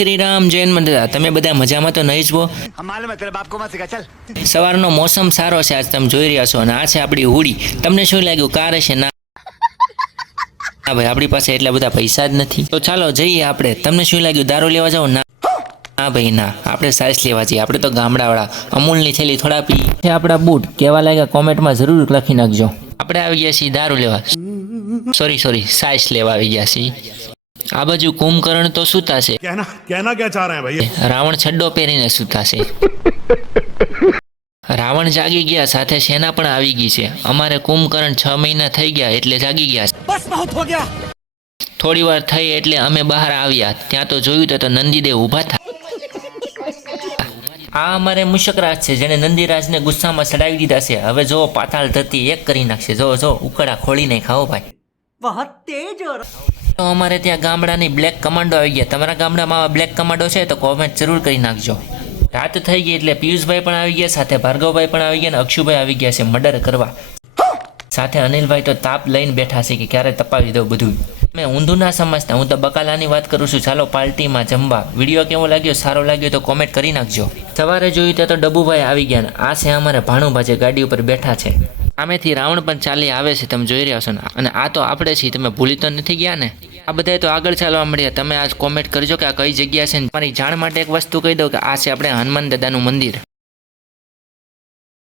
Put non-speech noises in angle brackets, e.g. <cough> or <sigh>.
શ્રી રામ જૈન મંદિર તમે બધા મજામાં તો નહીં જ હો? સવારનો મોસમ સારો છે આજ તમે જોઈ રહ્યા છો અને આ છે આપણી હોળી. તમને શું લાગ્યું કાર છે ના? ભાઈ આપણી પાસે એટલા બધા પૈસા જ નથી. તો ચાલો જઈએ આપણે. તમને શું લાગ્યું દારૂ લેવા જાઓ? ના. હા ભાઈ ના. આપણે સાઇઝ લેવા જઈએ. આપણે તો ગામડાવાળા. અમૂલની થેલી થોડા પી. છે આપણા બૂટ. કેવા લાગ્યા કોમેન્ટમાં જરૂર લખી નાખજો. આપણે આવી ગયા છીએ દારૂ લેવા. સોરી સોરી સાઇઝ લેવા આવી ગયા છીએ. આ બાજુ કુંભકર્ણ તો સૂતા રાવણ છડ્ડો પહેરીને સૂતા <laughs> રાવણ જાગી ગયા સાથે સેના પણ આવી ગઈ છે. અમારે કુંભકર્ણ છ મહિના થઈ ગયા એટલે જાગી ગયા થોડી વાર થઈ એટલે અમે બહાર આવ્યા. ત્યાં તો જોયું તો નંદીદેવ ઊભા થયા આ અમારે મુશકરાજ છે જેને નંદીરાજને ગુસ્સામાં ચડાવી દીધા છે. હવે જો પાતાળ ધરતી એક કરી નાખશે. જો જો ઉકળા ખોલી નાખાઓ ભાઈ. તેજ તો અમારે ત્યાં ગામડાની બ્લેક કમાન્ડો આવી ગયા. તમારા ગામડામાં બ્લેક કમાન્ડો છે તો કોમેન્ટ જરૂર કરી નાખજો. રાત થઈ ગઈ એટલે પિયુષભાઈ પણ આવી ગયા, સાથે ભાર્ગવભાઈ પણ આવી ગયા અને અક્ષુભાઈ આવી ગયા છે મર્ડર કરવા. સાથે અનિલભાઈ તો તાપ લઈને બેઠા છે કે ક્યારે તપાવી દઉં બધું. મેં ઊંધું ના સમજતા હું તો બકાલાની વાત કરું છું. ચાલો પાર્ટીમાં જમવા. વીડિયો કેવો લાગ્યો? સારો લાગ્યો તો કોમેન્ટ કરી નાખજો. સવારે જોયું ત્યાં તો ડબ્બુભાઈ આવી ગયા આ છે અમારે ભાણુભા ગાડી ઉપર બેઠા છે. આમેથી રાવણ પણ ચાલી આવે છે, તમે જોઈ રહ્યા છો ને? અને આ તો આપણે છીએ, તમે ભૂલી તો નથી ગયા ને? આ બધા તો આગળ ચાલવા મળ્યા. તમે આજ કોમેન્ટ કરજો કે આ કઈ જગ્યા છે મારી જાણ માટે એક વસ્તુ કહી દઉં કે આ છે આપણે હનુમાન દાદાનું મંદિર.